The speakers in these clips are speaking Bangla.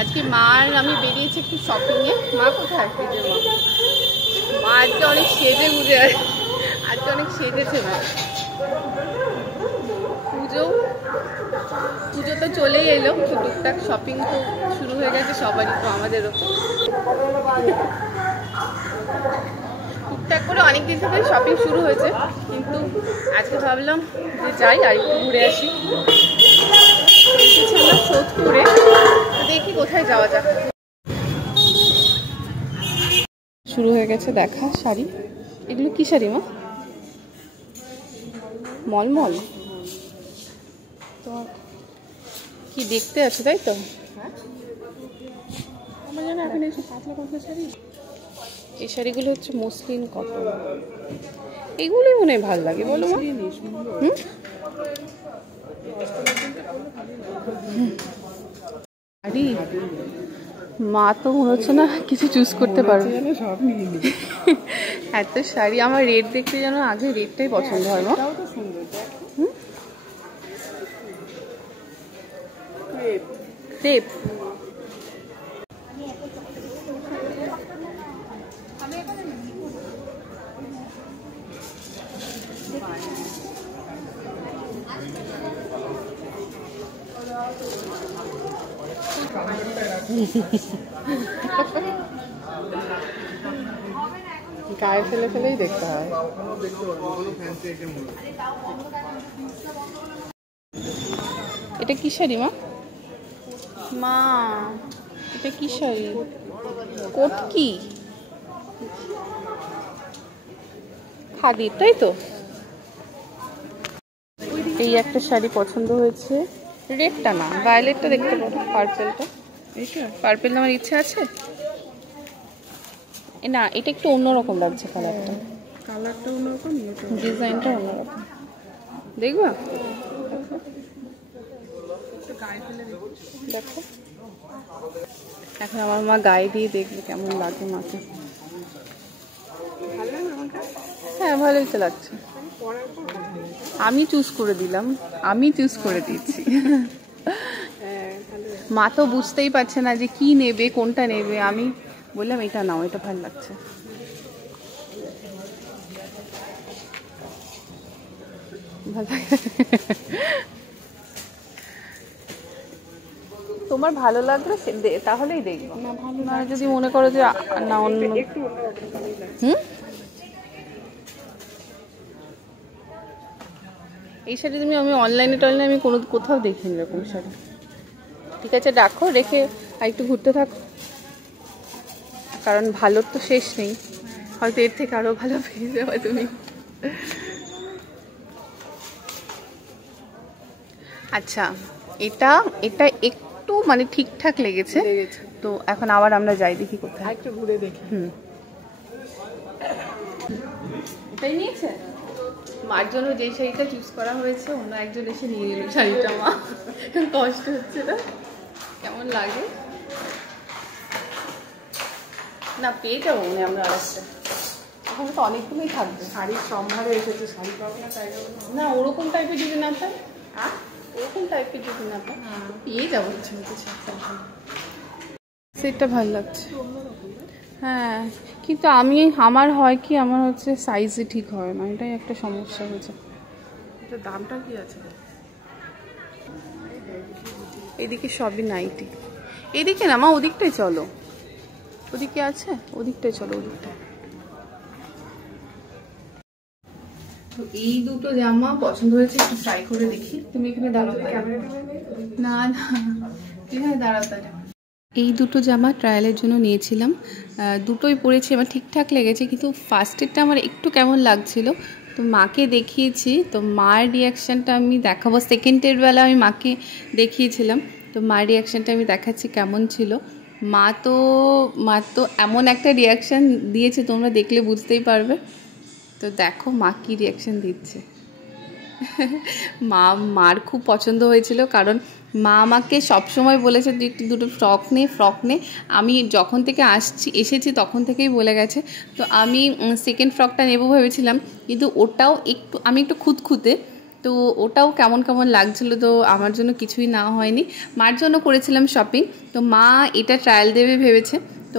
আজকে মা আর আমি বেরিয়েছি একটু শপিংয়ে। মা কোথায়? মা আজকে অনেক সেজে গুজে আজকে অনেক সেজেছে মা। পুজো তো চলেই এলো, তো টুকটাক শপিং তো শুরু হয়ে গেছে সবারই, তো আমাদেরও টুকটাক করে অনেক দিন থেকে শপিং শুরু হয়েছে, কিন্তু আজকে ভাবলাম যে যাই আর একটু ঘুরে আসি। আমরা সোদপুরে, তো দেখি কোথায় যাওয়া যাক। শুরু হয়ে গেছে দেখা শাড়ি। এগুলো কি শাড়ি মা? মলমল তো কি দেখতে আছে তাই তো? আমার জানা এখন এইসব পাতলা পাতলা শাড়ি, এই শাড়িগুলো হচ্ছে মসলিন কটন, এগুলোই মনে হয় ভালো লাগে বলো মা। শাড়ি মা তো মনে হচ্ছে না কিছু চুজ করতে পারবে, এত শাড়ি। আমার রেট দেখতে যেন আগে রেটটাই পছন্দ হয় মা। ক্রেপ গায়ে ফেলে ফেলেই দেখতে হয়। এটা কি শাড়ি মা? মা এটা কি শাড়ি? কোট কি খাদি তাই তো? এই একটা শাড়ি পছন্দ হয়েছে, রেডটা না ভায়োলেটটা দেখতে পারো, পার্পেলটা। পার্পেল আমার ইচ্ছা আছে না, এটা একটু অন্যরকম লাগছে কালারটা, অন্যরকম, ডিজাইনটা অন্যরকম। দেখবা দেখো, এখন আমার মা গায়ে দিয়ে দেখবে কেমন লাগে মাকে। হ্যাঁ ভালোই তো লাগছে, আমি চুজ করে দিলাম, আমি চুজ করে দিয়েছি। মা তো বুঝতেই পারছে না যে কি নেবে, কোনটা নেবে। আমি বললাম এটা নাও, এটা ভালো লাগছে। তোমার ভালো লাগলে তাহলেই দেখবো, না যদি মনে করো যে না অন্য। এই শাড়ি তুমি আমি অনলাইনে টনলাইনে আমি কোথাও দেখিনি এরকম শাড়ি। ঠিক আছে রাখো, রেখে আর একটু ঘুরতে থাকো, কারণ ভালোর তো শেষ নেই, হয়তো এর থেকে আরো ভালো পেয়ে যাবে তুমি। আচ্ছা এটা এটা একটু মানে ঠিকঠাক লেগেছে, তো এখন আবার আমরা যাই দেখি কোথায়, একটু ঘুরে দেখি। এটাই নিয়েছে মার জন্য, যে শাড়িটা চুজ করা হয়েছে অন্য একজন এসে নিয়ে নিল শাড়িটা। মা কষ্ট হচ্ছে না, কেমন লাগে না, পেয়ে যাবো মনে আমরা আরেকটা, ওখানে তো অনেকগুলোই থাকবে। শাড়ির সম্ভারে এসেছে, শাড়ি পাবো না তাই না, ওরকম টাইপের যদি না পাই, ওরকম টাইপের যদি না পাই পেয়ে যাবো। সেটা ভালো লাগছে, হ্যাঁ, কিন্তু আমার হয় কি, আমার হচ্ছে সাইজে ঠিক হয় না, এটাই একটা সমস্যা হয়েছে। দামটা কি আছে? এদিকে সবই নাইটি, এদিকে না মা, ওদিকটাই চলো, ওদিকে আছে, ওদিকটাই চলো, ওদিকটা। তো এই দুটো জামা পছন্দ হয়েছে, একটু ট্রাই করে দেখি। তুমি এখানে দাঁড়াও, না না এখানে দাঁড়াতে। এই দুটো জামা ট্রায়ালের জন্য নিয়েছিলাম, দুটোই পরেছি, আমার ঠিকঠাক লেগেছে, কিন্তু ফার্স্টেরটা আমার একটু কেমন লাগছিল, তো মাকে দেখিয়েছি, তো মার রিয়াকশানটা আমি দেখাবো। সেকেন্ডের বেলা আমি মাকে দেখিয়েছিলাম, তো মার রিয়াকশানটা আমি দেখাচ্ছি কেমন ছিল। মা তো এমন একটা রিয়াকশান দিয়েছে, তোমরা দেখলে বুঝতেই পারবে। তো দেখো মা কী রিয়াকশান দিচ্ছে। মার খুব পছন্দ হয়েছিল, কারণ মা আমাকে সবসময় বলেছে তুই একটু দুটো ফ্রক নে। আমি যখন থেকে এসেছি তখন থেকেই বলে গেছে। তো আমি সেকেন্ড ফ্রকটা নেবো ভেবেছিলাম, কিন্তু ওটাও আমি একটু খুঁতখুঁতে, তো ওটাও কেমন কেমন লাগছিলো, তো আমার জন্য কিছুই না হয়নি, মার জন্য করেছিলাম শপিং। তো মা এটা ট্রায়াল দেবে ভেবেছে, তো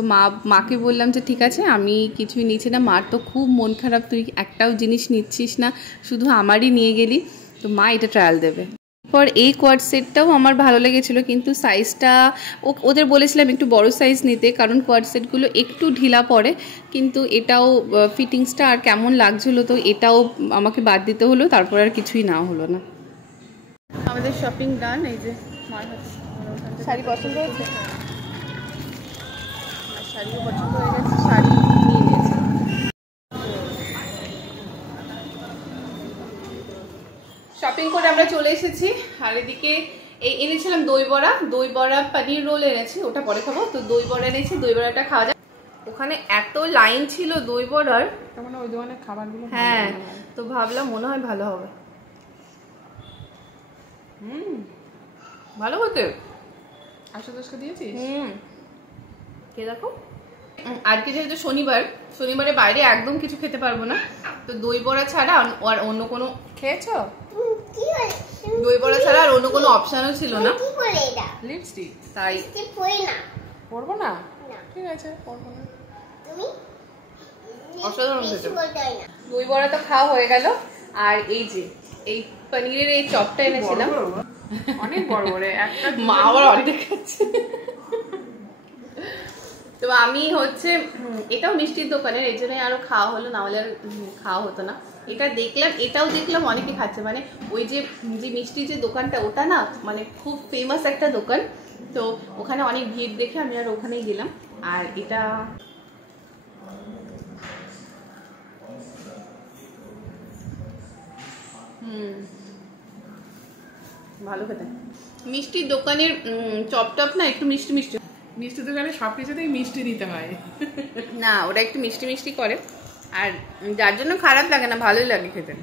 মাকে বললাম যে ঠিক আছে আমি কিছুই নিচ্ছি না, মার তো খুব মন খারাপ, তুই একটাও জিনিস নিচ্ছিস না, শুধু আমারই নিয়ে গেলি। তো মা এটা ট্রায়াল দেবে। পর এই কোয়ার্ড সেটটাও আমার ভালো লেগেছিলো, কিন্তু সাইজটা ওদের বলেছিলাম একটু বড় সাইজ নিতে, কারণ কোয়ার্ড সেটগুলো একটু ঢিলা পড়ে, কিন্তু এটাও ফিটিংসটা আর কেমন লাগছিলো, তো এটাও আমাকে বাদ দিতে হলো, তারপর আর কিছুই না হলো না। আমাদের শপিং ডান। এই যে মার হাতে শাড়ি পছন্দ হয়েছে, শাড়িও পছন্দ হয়ে গেছে, শাড়ি নিয়ে নিয়েছে। শপিং করে আমরা চলে এসেছি, আর এদিকে এই এনেছিলাম দই বড়া পনির রোল এনেছি, ওটা পরে খাবো। তো দই বড়া এনেছি, দই বড়াটা খাওয়া যায়। ওখানে এত লাইন ছিল দই বড়ার, মানে ওই দোকানের খাবারগুলো, হ্যাঁ, তো ভাবলাম মনে হয় ভালো হবে। ভালো হতে 810 দিয়েছিস? কে দেখো, আজকে যেহেতু শনিবারে বাইরে একদম কিছু খেতে পারবো না, তো দই বড়া ছাড়া আর অন্য কোনো খেয়েছো? দই বড়া ছাড়া আর অন্য কোনো অপশনও ছিল না। লিপস্টিক তাই পরবো না, ঠিক আছে পরবো না। অসাধারণ খেতে। দই বড়া তো খাওয়া হয়ে গেল, আর এই যে এই পনিরের এই চপটা এনেছিলাম, অনেক বড় বড়, একটা মা আবার অর্ধেক খাচ্ছে। তো আমি হচ্ছে এটাও মিষ্টির দোকানের, এই জন্যই আরো খাওয়া হলো, না হলে আর খাওয়া হতো না। এটাও দেখলাম অনেকে খাচ্ছে, মানে ওই যে মিষ্টির যে দোকানটা ওটা না মানে খুব ফেমাস একটা দোকান, তো ওখানে অনেক ভিড় দেখে আমি আর ওখানেই গেলাম। আর এটা ভালো খেতে, মিষ্টির দোকানের চপ না একটু মিষ্টি মিষ্টি, মিষ্টি দোকানে সব কিছুতেই মিষ্টি দিতে হয় না ওটা একটু মিষ্টি মিষ্টি করে, আর যার জন্য খারাপ লাগে না, ভালোই লাগে খেতে।